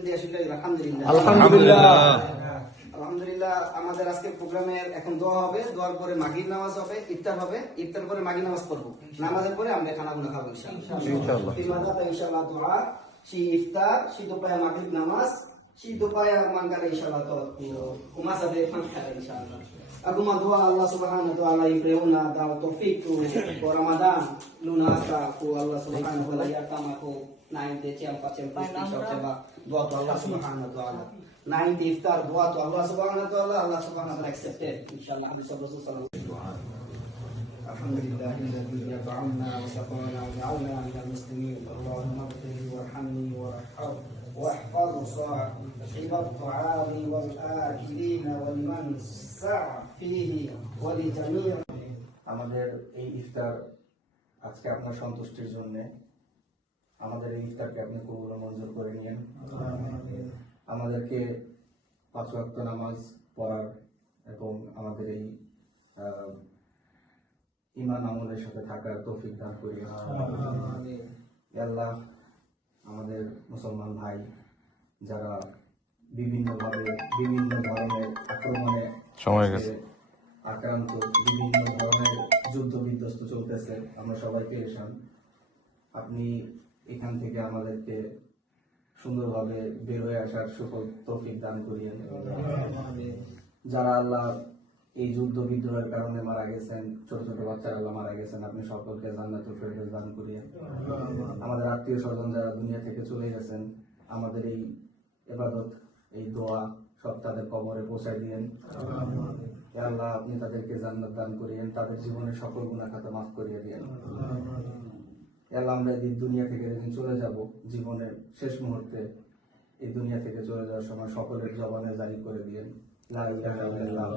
আলহামদুলিল্লাহ। আলহামদুলিল্লাহ। আলহামদুলিল্লাহ। আমাদের আজকে প্রোগ্রামের এখন দোয়া হবে, দোয়ার পরে মাগরিব নামাজ হবে, ইফতার হবে, ইফতার পরে মাগরিব নামাজ পড়বো, নামাজের পরে আমরা খানাগুলো খাবো ইনশাআল্লাহ। Timada inshallah doa, si iftar, si doa maghrib namaz, si doa mangkara inshallah to umasa de mangkara inshallah. Aku doa Allah subhanahu wa ta'ala ipreuna da taufik ku Ramadan lunasa ku Allah subhanahu wa ta'ala ya kama ku nain de ciam pacem inshallah doa to Allah subhanahu wa ta'ala. Nain de iftar doa to Allah subhanahu wa ta'ala, Allah subhanahu wa ta'ala accepted inshallah. Nabi sallallahu alaihi wasallam. الحمد لله الذي يطعمنا وسقانا وجعلنا من المسلمين اللهم اغفر لي وارحمني واحفظ صاحب الطعام والآكلين ولمن سعى فيه ولجميع আমাদের এই ইফতার আজকে আপনার সন্তুষ্টির জন্য আমাদের এই ইফতারকে আপনি কবুল ও মঞ্জুর করে নিয়েন। আমাদেরকে 5 ওয়াক্ত নামাজ পড়ার এবং আমাদের এই ঈমান আমলের সাথে থাকার তৌফিক দান করিয়ে আল্লাহ। আমাদের মুসলমান ভাই যারা বিভিন্নভাবে বিভিন্ন ধরনের আক্রমণে আক্রান্ত, বিভিন্ন ধরনের যুদ্ধ বিধ্বস্ত চলতেছে, আমরা সবাইকে এসান আপনি এখান থেকে আমাদেরকে সুন্দরভাবে বের হয়ে আসার সুফল তৌফিক দান করিয়েন। যারা আল্লাহ এই যুদ্ধ বিদ্রোহের কারণে মারা গেছেন, ছোট ছোট বাচ্চারা আল্লাহ মারা গেছেন, আপনি সকলকে জান্নাতুল ফেরদৌস দান করিয়েন। আমাদের আত্মীয় স্বজন যারা দুনিয়া থেকে চলে গেছেন, আমাদের এই ইবাদত, এই দোয়া সব তাদের কবরে পৌঁছায় দিয়েন। হে আল্লাহ, আপনি তাদেরকে জান্নাত দান করিয়েন, তাদের জীবনের সকল গুনাহ খাতা মাফ করিয়ে দিয়েন। হে আল্লাহ, আমরা এই দুনিয়া থেকে যেদিন চলে যাব, জীবনের শেষ মুহূর্তে এই দুনিয়া থেকে চলে যাওয়ার সময় সকলের জবানে জারি করে দিয়েন লা ইলাহা ইল্লাল্লাহ